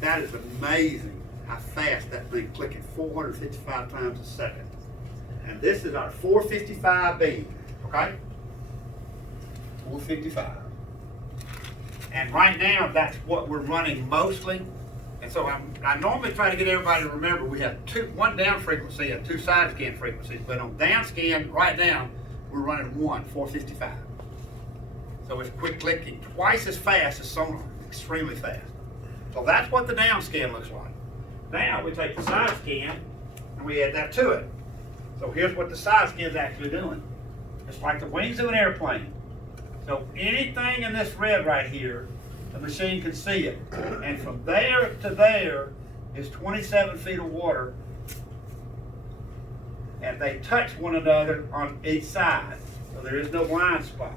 That is amazing how fast that thing clicking 455 times a second. And this is our 455 beam, okay? 455. And right now, that's what we're running mostly. And so I normally try to get everybody to remember we have one down frequency and two side scan frequencies, but on down scan right now, we're running 455. So it's quick clicking, twice as fast as sonar, extremely fast. So that's what the down scan looks like. Now we take the side scan and we add that to it. So here's what the side scan is actually doing. It's like the wings of an airplane. So anything in this red right here, the machine can see it. And from there to there is 27 feet of water. And they touch one another on each side. So there is no blind spot.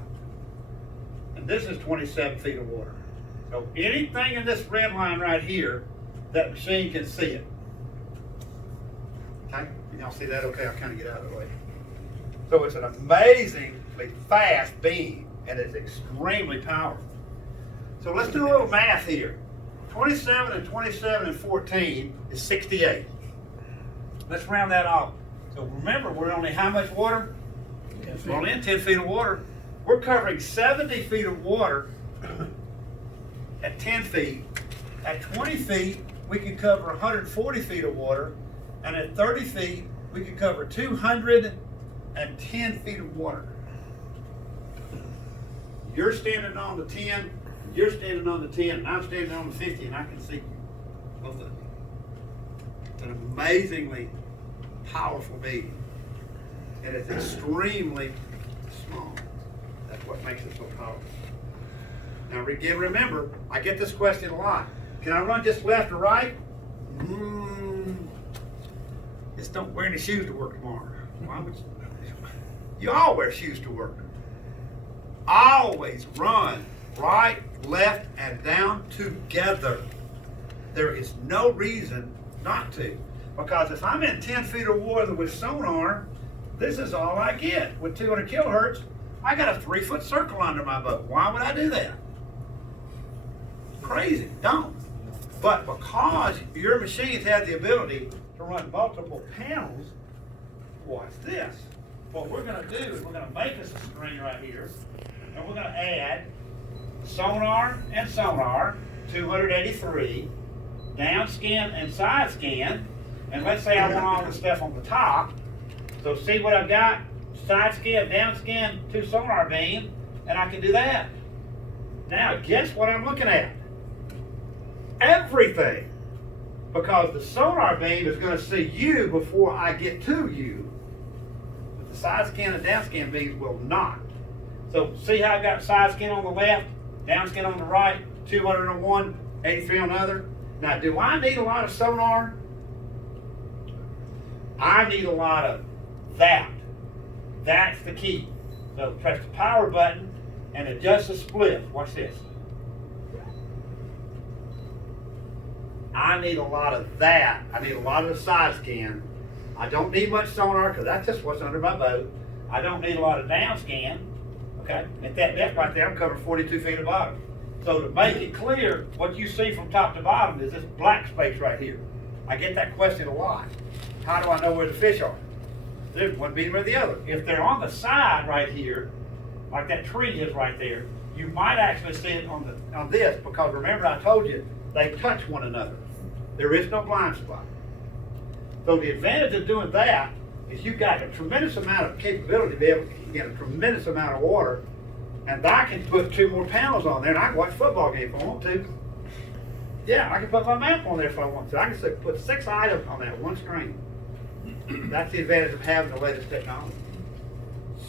And this is 27 feet of water. So anything in this red line right here, that machine can see it. Okay? Can y'all see that? Okay, I'll kind of get out of the way. So it's an amazingly fast beam, and it's extremely powerful. So let's do a little math here. 27 and 27 and 14 is 68. Let's round that off. So remember, we're only how much water? We're only in 10 feet of water. We're covering 70 feet of water at 10 feet. At 20 feet, we can cover 140 feet of water. And at 30 feet, we can cover 210 feet of water. You're standing on the 10, you're standing on the 10, and I'm standing on the 50, and I can see both of you. It's an amazingly powerful beam. And it's extremely small. That's what makes it so powerful. Now again, remember, I get this question a lot. Can I run just left or right? Just don't wear any shoes to work tomorrow. Why would you all wear shoes to work. Always run right, left, and down together. There is no reason not to. Because if I'm in 10 feet of water with sonar, this is all I get. With 200 kilohertz, I got a 3-foot circle under my boat. Why would I do that? Crazy, don't. But because your machines have the ability to run multiple panels, watch this. What we're going to do is we're going to make us a screen right here, and we're going to add sonar and sonar, 283, down scan and side scan, and let's say I want all the stuff on the top. So see what I've got? Side scan, down scan, 2 sonar beam, and I can do that. Now guess what I'm looking at? Everything. Because the sonar beam is going to see you before I get to you. But the side scan and down scan beams will not. So see how I've got side scan on the left, down scan on the right, 201, 83 on the other? Now do I need a lot of sonar? I need a lot of that. That's the key. So press the power button and adjust the split. Watch this. I need a lot of that. I need a lot of the side scan. I don't need much sonar because that's just what's under my boat. I don't need a lot of down scan. Okay, at that depth right there, I'm covering 42 feet of bottom. So to make it clear, what you see from top to bottom is this black space right here. I get that question a lot. How do I know where the fish are? There's one beam or the other. If they're on the side right here, like that tree is right there, you might actually see it on this, because remember I told you they touch one another. There is no blind spot. So the advantage of doing that is you've got a tremendous amount of capability to be able to get a tremendous amount of water, and I can put 2 more panels on there, and I can watch football game if I want to. Yeah, I can put my map on there if I want to. I can put 6 items on that one screen. That's the advantage of having the latest technology.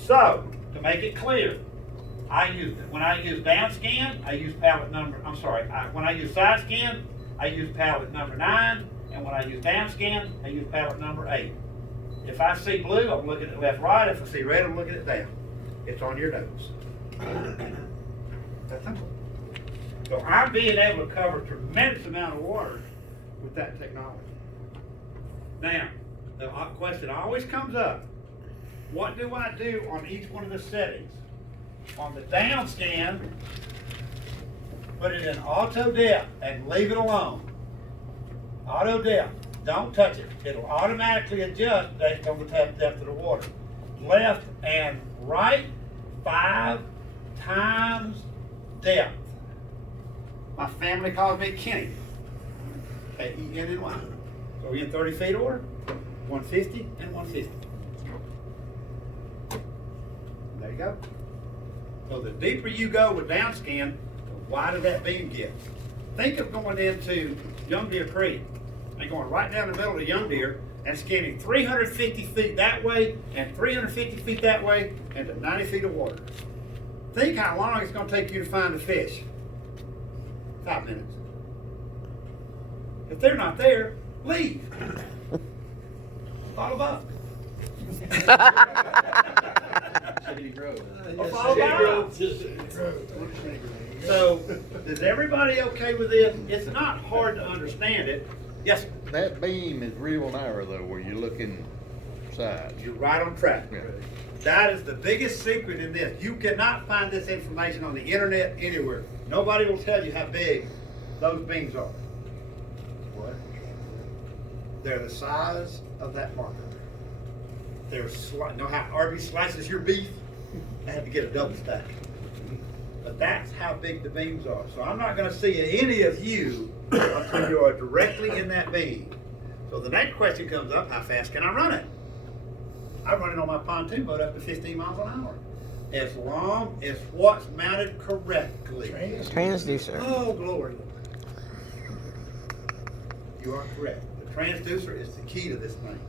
So, to make it clear, when I use down scan, I use pallet number, when I use side scan, I use pallet number 9, and when I use down scan, I use pallet number 8. If I see blue, I'm looking at left, right. If I see red, I'm looking at down. It's on your notes. That's simple. So I'm being able to cover a tremendous amount of water with that technology. Now, the question always comes up, what do I do on each one of the settings? On the down scan, put it in auto depth and leave it alone. Auto depth, don't touch it. It'll automatically adjust based on the depth of the water. Left and right, 5 times depth. My family calls me Kenny. K-E-N-N-Y. So we're in 30 feet order, 150 and 150. There you go. So the deeper you go with downscan, the wider that beam gets. Think of going into Young Deer Creek and going right down the middle of Young Deer and scanning 350 feet that way and 350 feet that way into 90 feet of water. Think how long it's going to take you to find a fish. 5 minutes. If they're not there, leave. Follow buck. Shady Grove. Or follow buck. So, is everybody okay with this? It's not hard to understand it. Yes, sir. That beam is real narrow though, where you're looking sides. You're right on track. Yeah. That is the biggest secret in this. You cannot find this information on the internet anywhere. Nobody will tell you how big those beams are. What? They're the size of that marker. They're know how Arby slices your beef? I had to get a double stack. But that's how big the beams are. So I'm not going to see any of you until you are directly in that beam. So the next question comes up, how fast can I run it? I run it on my pontoon boat up to 15 miles an hour. As long as what's mounted correctly. Transducer. Oh, glory. You are correct. The transducer is the key to this thing.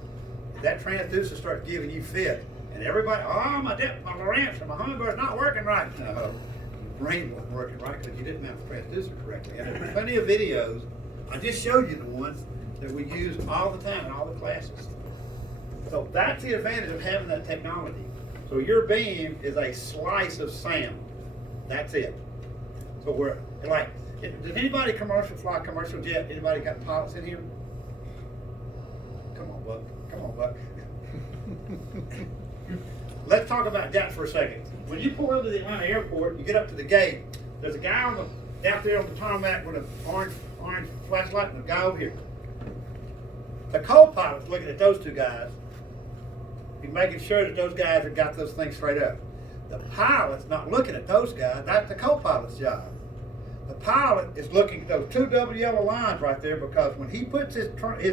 If that transducer starts giving you fit, and everybody, oh, my Lawrence, my hummingbird not working right. No, your brain wasn't working right because you didn't mount the transducer correctly. And there's plenty of videos. I just showed you the ones that we use all the time in all the classes. So that's the advantage of having that technology. So your beam is a slice of sound. That's it. So we're like, did anybody fly commercial jet? Anybody got pilots in here? Come on, Buck. Come on, Buck. Let's talk about that for a second. When you pull into the Atlanta airport, you get up to the gate. There's a guy out there on the tarmac with an orange flashlight, and a guy over here. The co-pilot's looking at those two guys. He's making sure that those guys have got those things straight up. The pilot's not looking at those guys. That's the co-pilot's job. The pilot is looking at those two double yellow lines right there, because when he puts his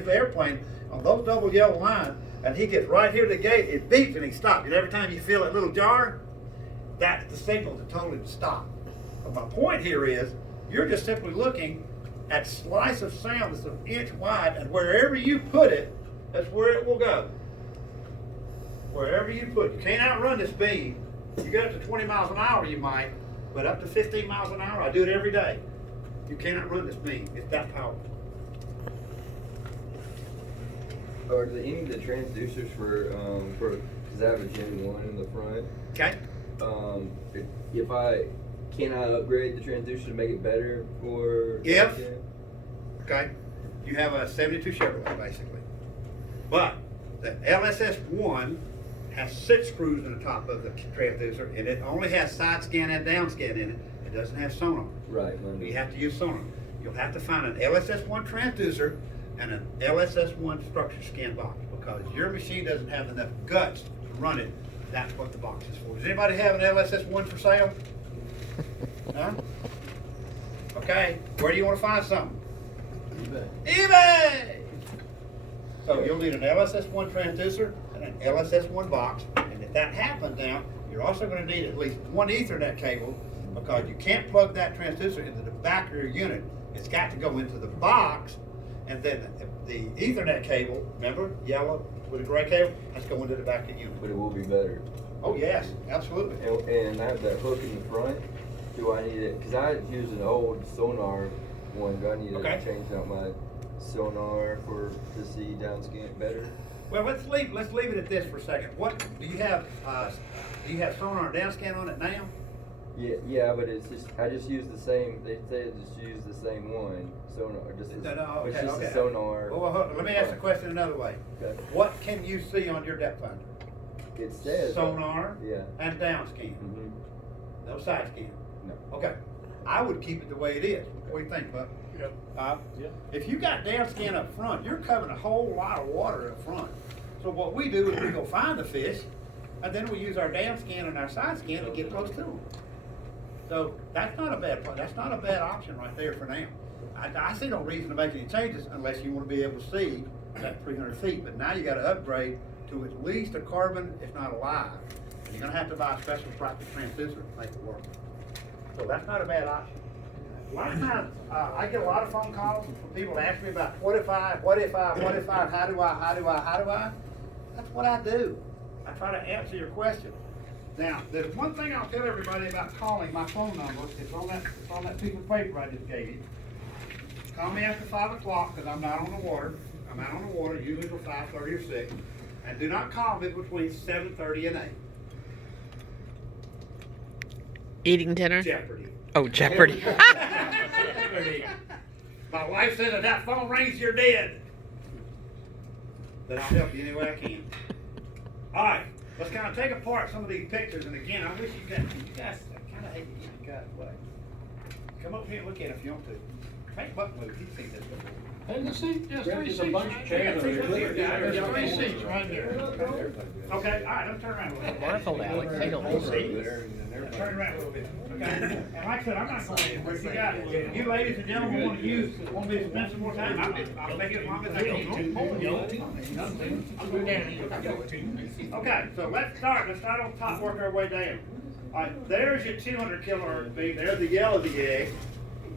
airplane on those double yellow lines and he gets right here to the gate, it beeps and he stops. And every time you feel that little jar, that's the signal to tell him to stop. But my point here is, you're just simply looking at slice of sound that's an inch wide, and wherever you put it, that's where it will go. Wherever you put it. You can't outrun this beam. You get up to 20 miles an hour, you might, but up to 15 miles an hour, I do it every day. You cannot run this beam. It's that powerful. Are there any of the transducers for because I have a Gen 1 in the front. Okay. Can I upgrade the transducer to make it better for? If, okay, you have a 72 Chevrolet basically, but the LSS1 has 6 screws in the top of the transducer, and it only has side scan and down scan in it. It doesn't have sonar. Right. You have to use sonar. You'll have to find an LSS1 transducer and an LSS1 structure scan box, because your machine doesn't have enough guts to run it. That's what the box is for. Does anybody have an LSS1 for sale? No? Okay, where do you want to find something? eBay! So you'll need an LSS1 transducer and an LSS1 box, and if that happens now, you're also going to need at least one Ethernet cable, because you can't plug that transducer into the back of your unit. It's got to go into the box, and then the Ethernet cable, remember, yellow with a gray cable, that's going into the back of the unit. But it will be better. Oh yes, absolutely. And I have that hook in the front. Do I need it? Because I use an old sonar one. Do I need to change out my sonar to see downscan better? Well, let's leave it at this for a second. What do you have? Do you have sonar and downscan on it now? Yeah, but it's just I just use the same. They say just use the same one sonar. It's just a sonar. Well, let me ask the question another way. Okay. What can you see on your depth finder? It says sonar. Yeah. And downscan. Mm-hmm. No side scan. No. Okay. I would keep it the way it is. What do you think, Buck? If you got down scan up front, you're covering a whole lot of water up front. So what we do is we go find the fish, and then we use our down scan and our side scan to get close to them. So that's not a bad option right there for now. I see no reason to make any changes unless you want to be able to see that 300 feet. But now you got to upgrade to at least a carbon, if not a live. And you're going to have to buy a special practice transducer to make it work. So that's not a bad option. A lot of times, I get a lot of phone calls from people that ask me about what if I, how do I? That's what I do. I try to answer your question. Now, there's one thing I'll tell everybody about calling my phone number. It's on that piece of paper I just gave you. Call me after 5 o'clock because I'm not on the water. I'm out on the water usually till 5:30 or 6. And do not call me between 7:30 and 8. Eating dinner? Jeopardy. Oh, Jeopardy. Jeopardy. My wife said if that phone rings, you're dead. But I'll help you any way I can. All right, let's kind of take apart some of these pictures. And again, I wish you guys I kind of hate to get you guys away. Come up here and look at it if you want to. Make Buck move. He's seen this before. And the seat, there's three There's seats. a bunch of chairs over here. There's three seats right there. Okay, all right, let's turn around a little bit. Blindfold Alex, they don't hold See? Turn around a little bit. Okay. And like I said, I'm not going anywhere. If you ladies and gentlemen want me to spend some more time, I'll take it as long as I can. Okay, so let's start on top, work our way down. All right, there's your 200 kilohertz beam. There's the yellow of the egg.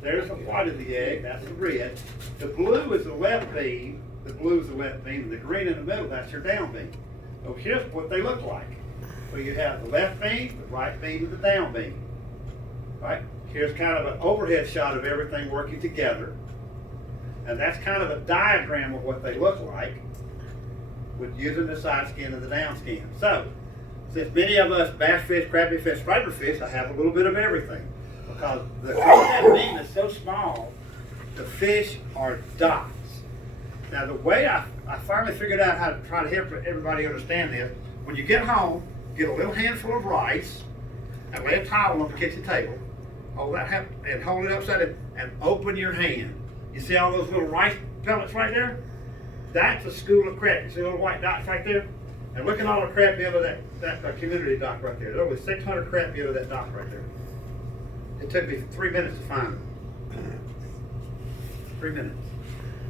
There's the white of the egg. That's the red. The blue is the left beam. The blue is the left beam. And the green in the middle, that's your down beam. So here's what they look like. So you have the left beam, the right beam, and the down beam. Right? Here's kind of an overhead shot of everything working together. And that's kind of a diagram of what they look like with using the side scan and the down scan. So, since many of us bass fish, crappie fish, striper fish, I have a little bit of everything. Because that beam is so small, the fish are dots. Now the way I finally figured out how to try to help everybody understand this, when you get home, get a little handful of rice and lay a towel on the kitchen table, hold it upside down and open your hand. You see all those little rice pellets right there? That's a school of crap. You see little white dots right there? And look at all the crap under that community dock right there. There's over 600 crap under that dock right there. It took me 3 minutes to find them. 3 minutes.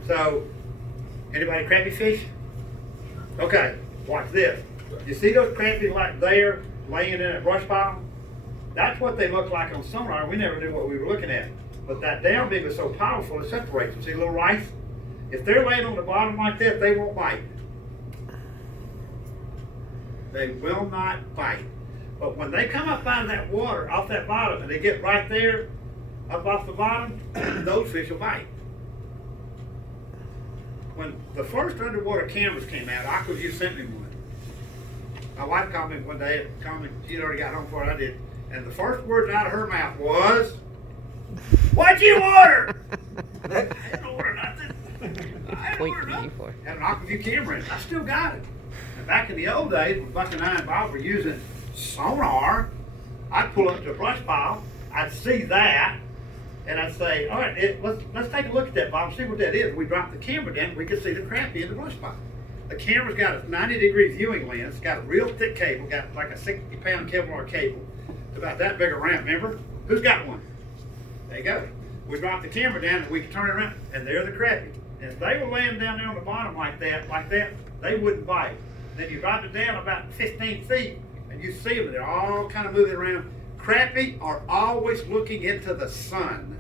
So, anybody crappie fish? Okay, watch this. You see those crappie like there, laying in a brush pile? That's what they look like on sonar. We never knew what we were looking at. But that down beam is so powerful, it separates them. See little rice? If they're laying on the bottom like that, they won't bite. They will not bite. But when they come up out of that water, off that bottom, and they get right there, up off the bottom, those fish will bite. When the first underwater cameras came out, Aquaview sent me one. My wife called me one day, she'd already got home before I did, and the first words out of her mouth was, "What'd you order?" I didn't order nothing. I didn't order nothing. Had an Aquaview camera in it. I still got it. And back in the old days, when Buck and I and Bob were using sonar, I'd pull up to a brush pile, I'd see that, and I'd say, all right, let's take a look at that, Bob, see what that is. We dropped the camera down, we could see the crappie in the brush pile. The camera's got a 90-degree viewing lens, it's got a real thick cable, got like a 60-pound Kevlar cable. It's about that big around, remember? Who's got one? There you go. We dropped the camera down and we could turn it around, and there the crappie. And if they were laying down there on the bottom like that, they wouldn't bite. Then you drop it down about 15 feet, and you see them, they're all kind of moving around. Crappie are always looking into the sun.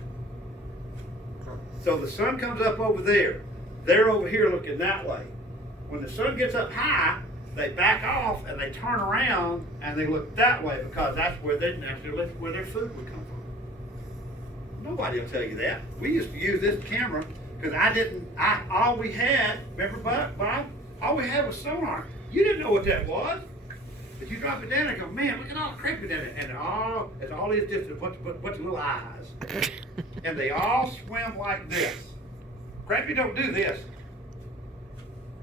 So the sun comes up over there. They're over here looking that way. When the sun gets up high, they back off and they turn around and they look that way because that's where their food would come from. Nobody will tell you that. We used to use this camera because all we had, remember Bob? All we had was sonar. You didn't know what that was. But you drop it down and go, man, look at all the crappie in it. And it's all these just a bunch of little eyes. And they all swim like this. Crappie don't do this.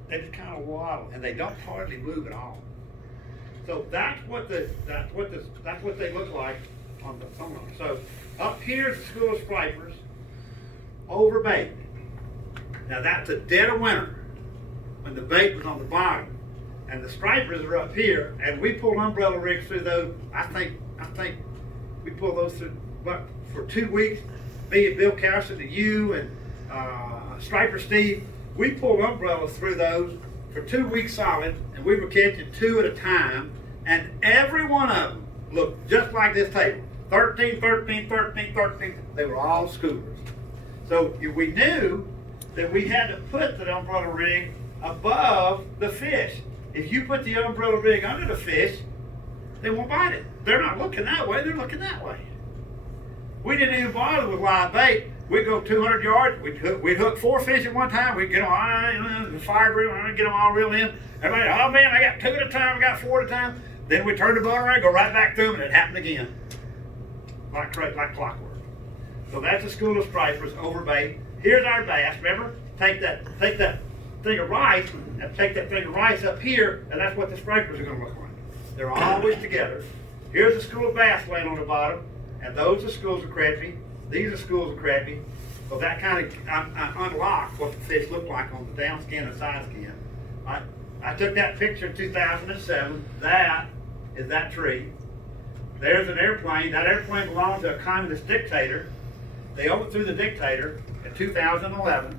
They just kind of waddle and they don't hardly move at all. So that's what they look like on the sonar. So up here is the school of stripers. over bait. Now that's a dead of winter, when the bait was on the bottom, and the stripers are up here, and we pull umbrella rigs through those. I think we pull those through for 2 weeks. Me and Bill Carson and you and Striper Steve, we pulled umbrellas through those for 2 weeks solid, and we were catching 2 at a time, and every one of them looked just like this table. 13, 13, 13, 13. They were all schoolers. So we knew that we had to put the umbrella rig above the fish. If you put the umbrella rig under the fish, they won't bite it. They're not looking that way, they're looking that way. We didn't even bother with live bait. We'd go 200 yards, we'd hook 4 fish at one time, we'd get them, the fire brew, get them all reeled in. Everybody, oh man, I got 2 at a time, I got 4 at a time. Then we turn the boat around, go right back through them, and it happened again. Like clockwork. So that's a school of stripers over bait. Here's our bass, remember? Take that thing of rice, and take that thing of rice up here, and that's what the stripers are gonna look like. They're always together. Here's a school of bass laying on the bottom, and those are schools of crappie. These are schools of crappie. So that kind of unlocked what the fish look like on the down skin and side skin. I took that picture in 2007. That is that tree. There's an airplane. That airplane belongs to a communist dictator. They overthrew the dictator in 2011,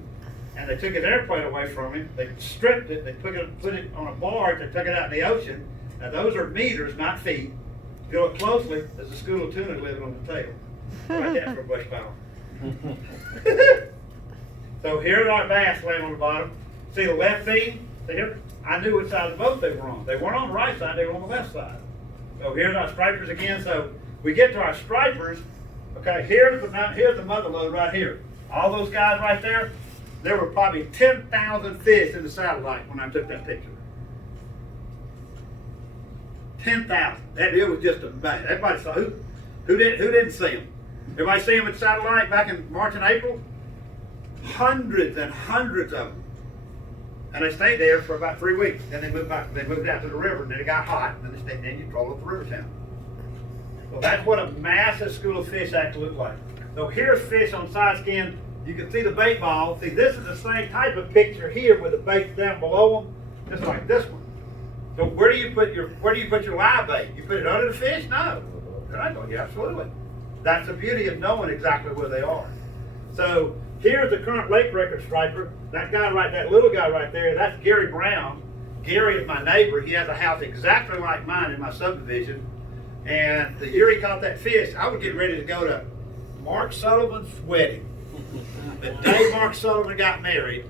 and they took his airplane away from him. They stripped it. They put it on a barge. They took it out in the ocean. Now those are meters, not feet. If you look closely, there's a school of tuna living on the tail. Right there for a bush power. So here's our bass laying on the bottom. See the left beam? See here? I knew which side of the boat they were on. They weren't on the right side, they were on the left side. So here's our stripers again. So we get to our stripers. Okay, here's the mother load right here. All those guys right there, there were probably 10,000 fish in the satellite when I took that picture. 10,000. It was just amazing. Everybody saw who didn't see them? Everybody see them in satellite back in March and April? Hundreds and hundreds of them. And they stayed there for about 3 weeks. Then they moved back. They moved out to the river, and then it got hot. And then they stayed. Then you troll up the river town. So that's what a massive school of fish actually looks like. So here's fish on side skin. You can see the bait ball. See, this is the same type of picture here with the baits down below them, just like this one. So where do you put your live bait? You put it under the fish? No. Yeah, absolutely. That's the beauty of knowing exactly where they are. So here's the current lake record striper. That little guy right there, that's Gary Brown. Gary is my neighbor. He has a house exactly like mine in my subdivision. And the year he caught that fish, I was getting ready to go to Mark Sullivan's wedding. The day Mark Sullivan got married,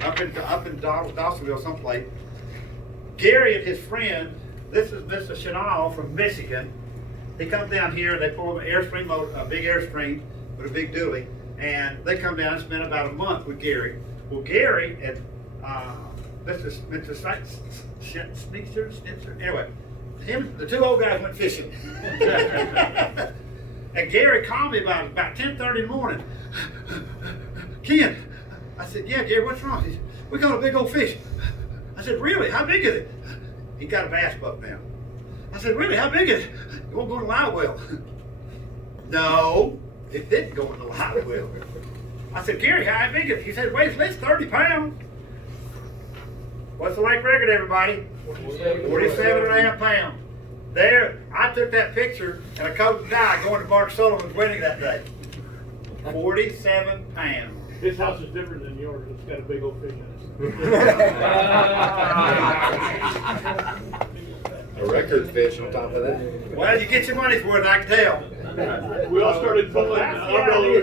up in Dawsonville someplace, Gary and his friend, this is Mr. Chanel from Michigan. They come down here, they pull an Airstream motor, a big Airstream with a big dually, and they come down and spend about a month with Gary. Well, Gary and this is Mr. Snitzer. Anyway, the 2 old guys went fishing. And Gary called me about 10:30 in the morning. Ken, I said, yeah, Gary, what's wrong? He said, we caught a big old fish. I said, really? How big is it? He got a bass boat now. I said, really? How big is it? It won't go in the live well. No, it didn't go in the live well. I said, Gary, how big is it? He said, weighs at least 30 pounds. What's the lake record, everybody? 47.5 pounds. There, I took that picture and a coach guy going to Mark Sullivan's wedding that day. 47 pounds. His house is different than yours. It's got a big old fish in it. A record fish on top of that. Well, you get your money's worth, I can tell. We all started pulling umbrella